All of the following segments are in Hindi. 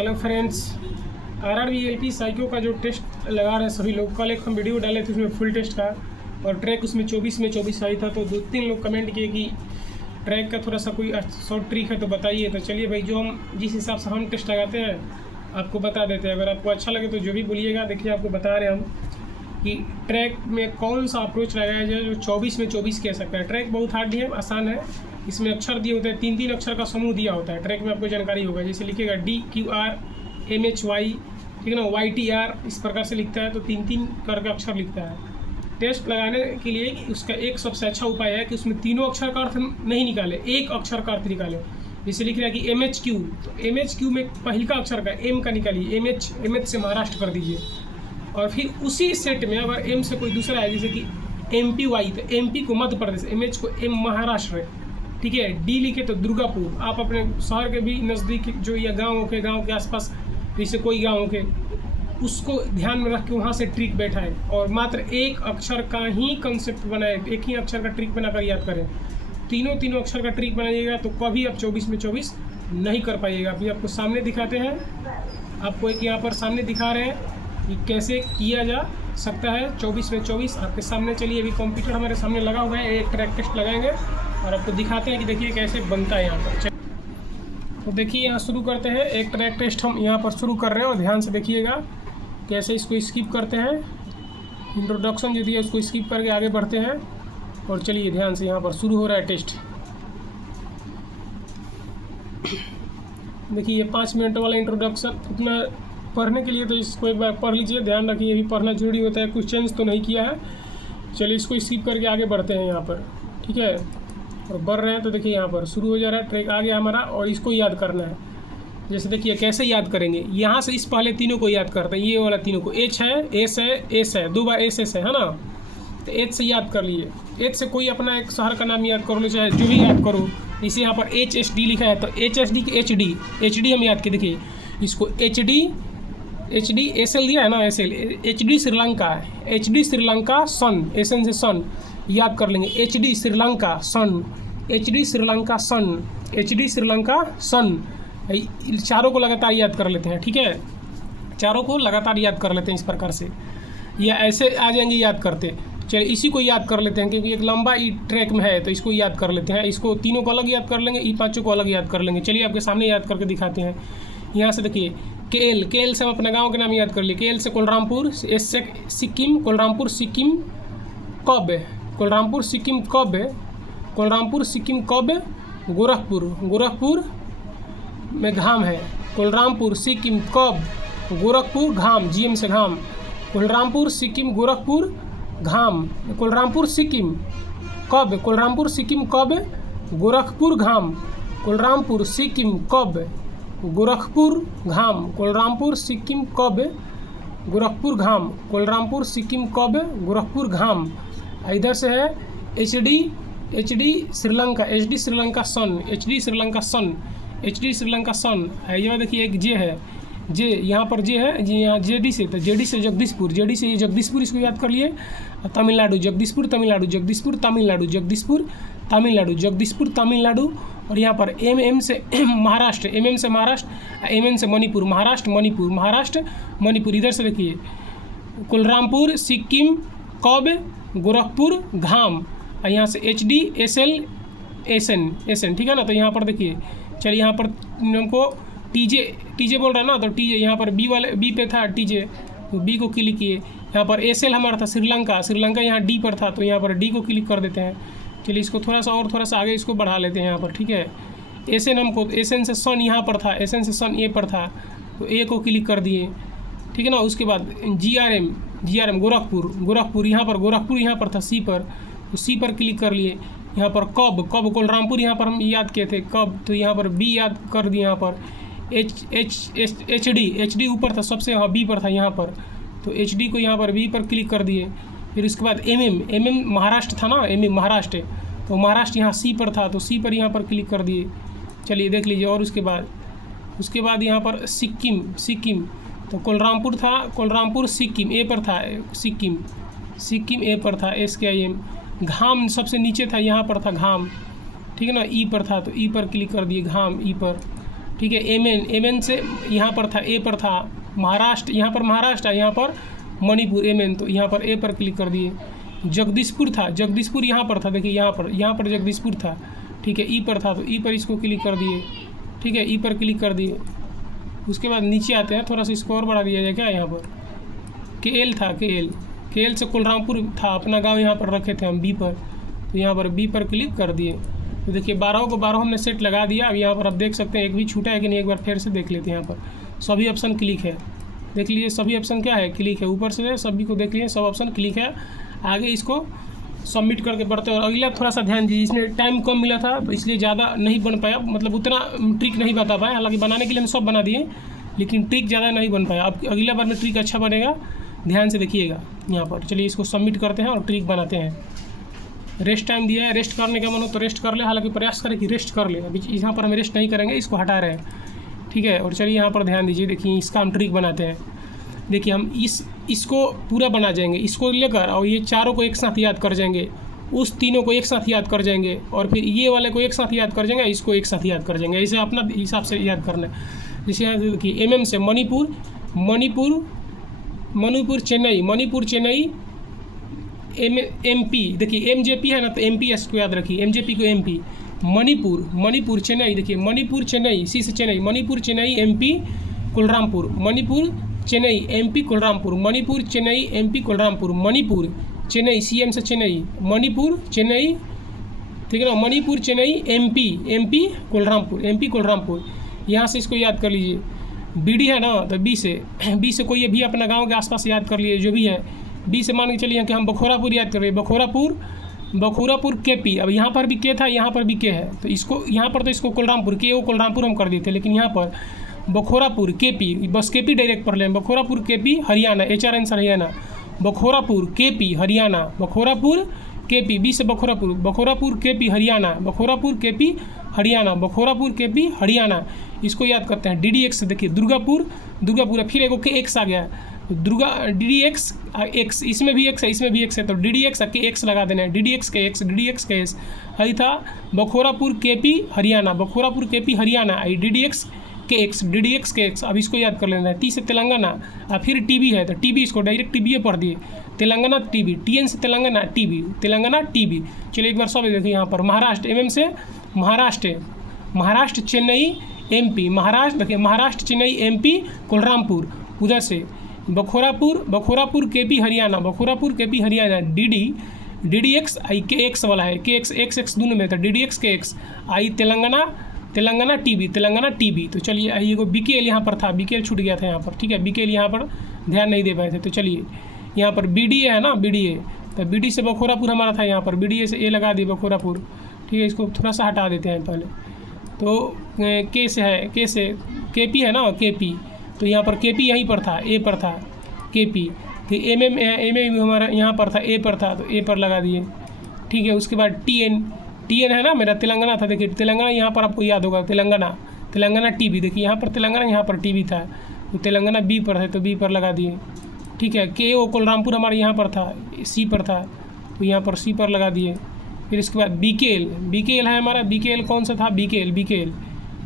हेलो फ्रेंड्स, RRBLP साइको का जो टेस्ट लगा रहे हैं सभी लोग, कल एक हम वीडियो डाले थे उसमें फुल टेस्ट का और ट्रैक उसमें 24 में 24 आई था। तो 2-3 लोग कमेंट किए कि ट्रैक का थोड़ा सा कोई शॉर्ट ट्रिक है तो बताइए। तो चलिए भाई, जो हम जिस हिसाब से हम टेस्ट लगाते हैं आपको बता देते हैं। अगर आपको अच्छा लगे तो जो भी बोलिएगा। देखिए, आपको बता रहे हैं हम कि ट्रैक में कौन सा अप्रोच लगाया जाए जो 24 में 24 कह सकता है। ट्रैक बहुत हार्ड नहीं है, आसान है। इसमें अक्षर दिए होते हैं, 3-3 अक्षर का समूह दिया होता है। ट्रैक में आपको जानकारी होगा, जैसे लिखिएगा DQR MHY, ठीक है ना, YTR, इस प्रकार से लिखता है। तो 3-3 करके अक्षर लिखता है। टेस्ट लगाने के लिए उसका एक सबसे अच्छा उपाय है कि उसमें तीनों अक्षर का अर्थ नहीं निकाले, एक अक्षर का अर्थ निकाले। जैसे लिख रहा है कि MHQ, तो MHQ में पहले का अक्षर का M का निकालिए, MH से महाराष्ट्र कर दीजिए। और फिर उसी सेट में अगर M से कोई दूसरा है, जैसे कि MPY, तो MP को मध्य प्रदेश, MH को M महाराष्ट्र, ठीक है। D लिखे तो दुर्गापुर। आप अपने शहर के भी नज़दीक जो या गाँव के आसपास जैसे कोई गाँव के, उसको ध्यान में रख के वहाँ से ट्रिक बैठाएं और मात्र एक अक्षर का ही कंसेप्ट बनाए, एक ही अक्षर का ट्रिक बनाकर याद करें। तीनों अक्षर का ट्रिक बनाइएगा तो कभी आप 24 में 24 नहीं कर पाइएगा। अभी आपको सामने दिखाते हैं, आपको एक यहाँ पर सामने दिखा रहे हैं कि कैसे किया जा सकता है 24 में 24 आपके सामने। चलिए, अभी कंप्यूटर हमारे सामने लगा हुआ है, एक ट्रैक टेस्ट लगाएंगे और आपको दिखाते हैं कि देखिए कैसे बनता है यहाँ पर। तो देखिए, यहाँ शुरू करते हैं। एक ट्रैक टेस्ट हम यहाँ पर शुरू कर रहे हैं और ध्यान से देखिएगा कैसे इसको स्किप करते हैं। इंट्रोडक्शन जो दिया उसको स्किप करके आगे बढ़ते हैं और चलिए ध्यान से यहाँ पर शुरू हो रहा है टेस्ट। देखिए, ये 5 मिनट वाला इंट्रोडक्शन। उतना पढ़ने के लिए तो इसको एक बार पढ़ लीजिए, ध्यान रखिए, भी पढ़ना जरूरी होता है। कुछ चेंज तो नहीं किया है। चलिए, इसको स्किप करके आगे बढ़ते हैं यहाँ पर, ठीक है। और बढ़ रहे हैं तो देखिए यहाँ पर शुरू हो जा रहा है ट्रैक आ गया हमारा और इसको याद करना है। जैसे देखिए कैसे याद करेंगे, यहाँ से इस पहले तीनों को याद करते हैं। ये वाला तीनों को H है, S है, 2 बार S है ना। तो H से याद कर लिए। H से कोई अपना एक शहर का नाम याद करो, चाहे जो भी याद करो। इसे यहाँ पर HSD लिखा है तो HSD के HD हम याद किए। देखिए इसको HD SL दिया है ना, SL HD Sri Lanka, HD Sri Lanka सन, SN से सन याद कर लेंगे। HD श्रीलंका सन, HD श्रीलंका सन, HD श्रीलंका सन। चारों को लगातार याद कर लेते हैं, ठीक है। चारों को लगातार याद कर लेते हैं इस प्रकार से, या ऐसे आ जाएंगे याद करते। चलिए, इसी को याद कर लेते हैं क्योंकि एक लंबा ट्रैक में है तो इसको याद कर लेते हैं। इसको तीनों को अलग याद कर लेंगे, 5 को अलग याद कर लेंगे। चलिए, आपके सामने याद करके दिखाते हैं। यहाँ से देखिए KL से हम अपने गाँव के नाम याद कर लिए। KL से कोलरामपुर, S से सिक्किम, कोलरामपुर सिक्किम कब, कोलरामपुर सिक्किम कब, कोलरामपुर सिक्किम कब, गोरखपुर में घाम है। कोलरामपुर सिक्किम कब, गोरखपुर घाम, GM से घाम, कोलरामपुर सिक्किम गोरखपुर घाम, कोलरामपुर सिक्किम कब, कोलरामपुर सिक्किम कब, गोरखपुर घाम, कोलरामपुर सिक्किम कब, गोरखपुर घाम, कोलरामपुर सिक्किम कब, गोरखपुर घाम, कोलरामपुर सिक्किम कब, गोरखपुर घाम। इधर से है HD श्रीलंका, HD श्रीलंका सन, HD श्रीलंका सन, HD श्रीलंका सन। यहाँ देखिए एक J है, J यहाँ पर J है जी, यहाँ JD से, तो JD से जगदीशपुर, JD से ये जगदीशपुर, इसको याद कर लिए। तमिलनाडु जगदीशपुर, तमिलनाडु जगदीशपुर, तमिलनाडु जगदीशपुर, तमिलनाडु जगदीशपुर, तमिलनाडु। और यहाँ पर MM से महाराष्ट्र, MM से महाराष्ट्र, MN से मणिपुर, महाराष्ट्र मणिपुर, महाराष्ट्र मणिपुर। इधर से देखिए कोलरामपुर सिक्किम कब, गोरखपुर घाम, और यहाँ से HD SL SN, ठीक है ना। तो यहाँ पर देखिए, चलिए यहाँ पर हमको TJ बोल रहा है ना, तो TJ यहाँ पर B पे था TJ, तो B को क्लिक किए। यहाँ पर SL हमारा था श्रीलंका यहाँ D पर था, तो यहाँ पर D को क्लिक कर देते हैं। चलिए, इसको थोड़ा सा आगे इसको बढ़ा लेते हैं यहाँ पर, ठीक है। SN हमको, SN से सन यहाँ पर था, SN से सन A पर था, तो A को क्लिक कर दिए, ठीक है ना। उसके बाद GRM गोरखपुर यहाँ पर, गोरखपुर यहाँ पर था C पर, तो C पर क्लिक कर लिए। यहाँ पर कब कोलरामपुर यहाँ पर हम याद किए थे कब, तो यहाँ पर B याद कर दिए। यहाँ पर HD ऊपर था सबसे, हाँ B पर था यहाँ पर, तो HD को यहाँ पर B पर क्लिक कर दिए। फिर उसके बाद MM महाराष्ट्र था ना, MM महाराष्ट्र, तो महाराष्ट्र यहाँ C पर था, तो C पर यहाँ पर क्लिक कर दिए। चलिए देख लीजिए। और उसके बाद यहाँ पर सिक्किम, तो कोलरामपुर था, कोलरामपुर सिक्किम A पर था, सिक्किम A पर था, SKIM। घाम सबसे नीचे था, यहाँ पर था घाम, ठीक है ना, ई पर था तो ई पर क्लिक कर दिए, घाम ई पर, ठीक है। एम एन से यहाँ पर था, ए पर था महाराष्ट्र, यहाँ पर महाराष्ट्र है, यहाँ पर मणिपुर एम, तो यहाँ पर ए पर क्लिक कर दिए। जगदीशपुर था, जगदीशपुर यहाँ पर था, देखिए यहाँ पर जगदीशपुर था, ठीक है। ई पर था तो ई पर इसको क्लिक कर दिए, ठीक है, ई पर क्लिक कर दिए। उसके बाद नीचे आते हैं, थोड़ा सा इसको और बढ़ा दिया जाए क्या, यहाँ पर KL था, KL से कुलरामपुर था अपना गांव, यहाँ पर रखे थे हम बी पर, तो यहाँ पर बी पर क्लिक कर दिए। तो देखिए 12 को 12 हमने सेट लगा दिया। अब यहाँ पर आप देख सकते हैं एक भी छूटा है कि नहीं, एक बार फिर से देख लेते हैं। यहाँ पर सभी ऑप्शन क्लिक है, देख लीजिए सभी ऑप्शन क्या है, क्लिक है। ऊपर से सभी को देख लीजिए, सब ऑप्शन क्लिक है। आगे इसको सबमिट करके बढ़ते हैं। और अगला थोड़ा सा ध्यान दीजिए, इसमें टाइम कम मिला था तो इसलिए ज़्यादा नहीं बन पाया, मतलब उतना ट्रिक नहीं बता पाया। हालांकि बनाने के लिए हम सब बना दिए, लेकिन ट्रिक ज़्यादा नहीं बन पाया। अब अगला बार में ट्रिक अच्छा बनेगा, ध्यान से देखिएगा यहाँ पर। चलिए इसको सबमिट करते हैं और ट्रिक बनाते हैं। रेस्ट टाइम दिया है, रेस्ट करने का मन हो तो रेस्ट कर ले, हालांकि प्रयास करें कि रेस्ट कर ले। अभी यहाँ पर हम रेस्ट नहीं करेंगे, इसको हटा रहे हैं, ठीक है। और चलिए यहाँ पर ध्यान दीजिए, देखिए इसका हम ट्रिक बनाते हैं। देखिए हम इसको पूरा बना जाएंगे, इसको लेकर और ये चारों को एक साथ याद कर जाएंगे, उस तीनों को एक साथ याद कर जाएंगे, और फिर ये वाले को एक साथ याद कर जाएंगे, इसको एक साथ याद कर जाएंगे। ऐसे अपना हिसाब से याद करना है। जैसे यहाँ देखिए MM से मणिपुर चेन्नई MP, देखिए MJP है ना, तो MP इसको याद रखिए, MJP को MP। मणिपुर चेन्नई, देखिए मणिपुर चेन्नई, C से Chennai, Manipur Chennai MP कुलरामपुर, Manipur Chennai MP कुलरामपुर, Manipur Chennai MP कुलरामपुर, Manipur Chennai CM से चेन्नई, मणिपुर चेन्नई, ठीक है ना, मणिपुर चेन्नई MP कुलरामपुर। यहाँ से इसको याद कर लीजिए। BD है ना, तो B से कोई भी अपना गांव के आसपास याद कर लिए, जो भी है। B से मान के चलिए कि हम बखोरापुर याद कर रहे हैं, बखोरापुर KP। अब यहाँ पर भी K था, यहाँ पर भी K है, तो इसको यहाँ पर तो इसको कुलरामपुर कुलरामपुर हम कर देते, लेकिन यहाँ पर बखोरापुर KP, बस KP डायरेक्ट पढ़ लें। Bakhorapur KP Haryana, HR answer Haryana. Bakhorapur KP Haryana, Bakhorapur KP, B से बखोरापुर KP हरियाणा, बखोरापुर KP हरियाणा। इसको याद करते हैं। DDX, देखिए दुर्गापुर, फिर एगो KX आ गया, DDX X, इसमें भी X है, इसमें भी X है, तो DDX KX लगा देना है। DDX KX हई था बखोरापुर KP हरियाणा, आई DDX KX। अब इसको याद कर लेना है। T से तेलंगाना, और फिर TB है, तो TB इसको डायरेक्ट TB पढ़ दिए, तेलंगाना TB। TN से तेलंगाना TB। चलिए एक बार सब देखिए यहाँ पर। महाराष्ट्र MM से महाराष्ट्र चेन्नई MP, देखिए महाराष्ट्र चेन्नई MP कुलरामपुर। उधर से बखोरापुर KP हरियाणा, DDX आई KX वाला है, KX दोनों में था, DDX KX आई तेलंगाना TB। तो चलिए ये BKL यहाँ पर था, BKL छूट गया था यहाँ पर, ठीक है। BKL यहाँ पर ध्यान नहीं दे पाए थे, तो चलिए यहाँ पर BDA है ना, BDA, तो BD से बखोरापुर हमारा था, यहाँ पर BDA से A लगा दिए बखोरापुर, ठीक है। इसको थोड़ा सा हटा देते हैं पहले। तो K से KP है ना, KP, तो यहाँ पर KP यहीं पर था, A पर था KP। तो MM हमारा यहाँ पर था, A पर था, तो A पर लगा दिए, ठीक है। उसके बाद TN है ना, मेरा तेलंगाना था, देखिए तेलंगाना यहाँ पर आपको याद होगा, तेलंगाना TB, देखिए यहाँ पर तेलंगाना, यहाँ पर TB था, तो तेलंगाना B पर है, तो B पर लगा दिए, ठीक है। KO कुलरामपुर हमारे यहाँ पर था, C पर था, तो यहाँ पर C पर लगा दिए। फिर इसके बाद BKL है हमारा, BKL कौन सा था,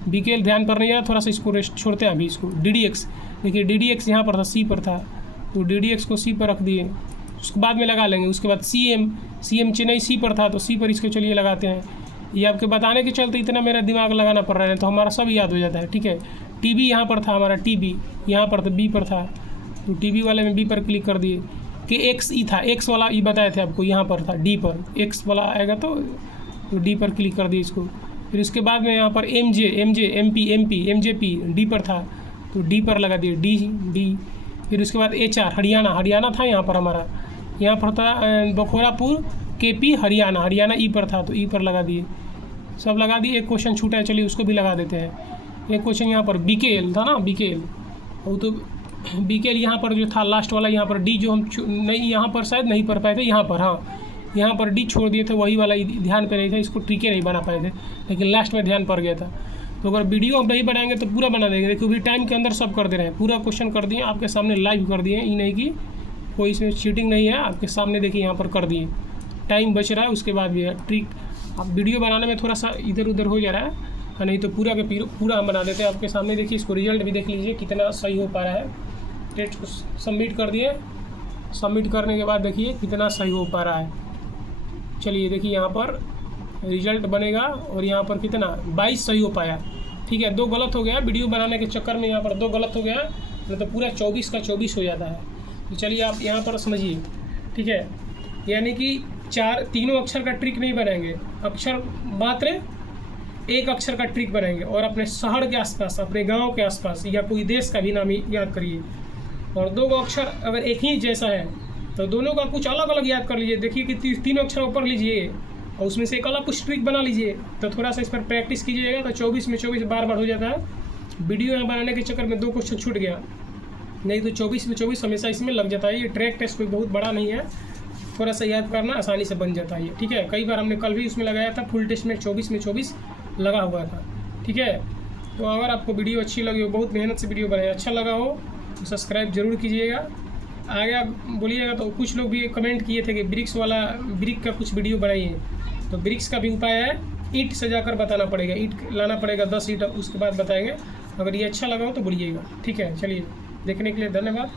BKL ध्यान पर नहीं आया, थोड़ा सा इसको रेस्ट छोड़ते हैं अभी इसको। DDX, देखिए DDX यहाँ पर था, C पर था, तो DDX को C पर रख दिए, उसके बाद में लगा लेंगे। उसके बाद CM चेन्नई C पर था, तो C पर इसको चलिए लगाते हैं। ये आपके बताने के चलते इतना मेरा दिमाग लगाना पड़ रहा है, तो हमारा सब याद हो जाता है, ठीक है। TB यहाँ पर था हमारा, TB यहाँ पर तो B पर था, तो TB वाले में B पर क्लिक कर दिए। KX था, X वाला ये बताए थे आपको, यहाँ पर था D पर, X वाला आएगा तो D पर क्लिक कर दिए इसको। फिर उसके बाद में यहाँ पर MJ MP MJP D पर था, तो D पर लगा दिए, D। फिर उसके बाद HR हरियाणा था यहाँ पर हमारा, यहाँ पर था बखोरापुर KP हरियाणा E पर था, तो E पर लगा दिए, सब लगा दिए। एक क्वेश्चन छूटा है, चलिए उसको भी लगा देते हैं। एक क्वेश्चन यहाँ पर BKL था ना, वो तो BKL यहाँ पर जो था लास्ट वाला, यहाँ पर D जो हम नहीं, यहाँ पर शायद नहीं पढ़ पाए थे, यहाँ पर हाँ, यहाँ पर D छोड़ दिए थे, वही वाला ध्यान पे नहीं था, इसको ट्रिके नहीं बना पाए थे, लेकिन लास्ट में ध्यान पड़ गया था। तो अगर वीडियो हम नहीं बनाएंगे तो पूरा बना देंगे, देखिए अभी टाइम के अंदर सब कर दे रहे हैं, पूरा क्वेश्चन कर दिए आपके सामने, लाइव कर दिए, ये नहीं कि कोई इसमें चीटिंग नहीं है, आपके सामने देखिए यहाँ पर कर दिए। टाइम बच रहा है, उसके बाद भी है ट्रिक। अब वीडियो बनाने में थोड़ा सा इधर उधर हो जा रहा है, नहीं तो पूरा के पूरा हम बना देते हैं आपके सामने। देखिए इसको रिजल्ट भी देख लीजिए कितना सही हो पा रहा है। टेस्ट को सबमिट कर दिए, सबमिट करने के बाद देखिए कितना सही हो पा रहा है। चलिए देखिए यहाँ पर रिजल्ट बनेगा और यहाँ पर कितना 22 सही हो पाया। ठीक है, 2 गलत हो गया वीडियो बनाने के चक्कर में, यहाँ पर 2 गलत हो गया, नहीं तो पूरा 24 का 24 हो जाता है। तो चलिए आप यहाँ पर समझिए। ठीक है, यानी कि तीनों अक्षर का ट्रिक नहीं बनाएंगे, अक्षर मात्र एक अक्षर का ट्रिक बनाएंगे और अपने शहर के आसपास, अपने गांव के आसपास या कोई देश का भी नाम याद करिए। और 2 अक्षर अगर एक ही जैसा है तो दोनों का कुछ अलग अलग याद कर लीजिए। देखिए कि 3 अक्षर पढ़ लीजिए और उसमें से एक अलग कुछ ट्रिक बना लीजिए। तो थोड़ा सा इस पर प्रैक्टिस कीजिएगा तो 24 में 24 बार हो जाता है। वीडियो यहाँ बनाने के चक्कर में 2 क्वेश्चन छूट गया, नहीं तो 24 में 24 हमेशा इसमें लग जाता है। ये ट्रैक टेस्ट कोई बहुत बड़ा नहीं है, थोड़ा सा याद करना आसानी से बन जाता है। ठीक है, कई बार हमने कल भी उसमें लगाया था, फुल टेस्ट में 24 में 24 लगा हुआ था। ठीक है, तो अगर आपको वीडियो अच्छी लगी हो, बहुत मेहनत से वीडियो बनाया, अच्छा लगा हो तो सब्सक्राइब जरूर कीजिएगा। आगे बोलिएगा तो कुछ लोग भी कमेंट किए थे कि ब्रिक का कुछ वीडियो बनाइए, तो ब्रिक्स का भी उपाय है, ईंट सजाकर बताना पड़ेगा, ईंट लाना पड़ेगा 10 ईंट, उसके बाद बताएंगे। अगर ये अच्छा लगा हो तो बोलिएगा। ठीक है, चलिए देखने के लिए धन्यवाद।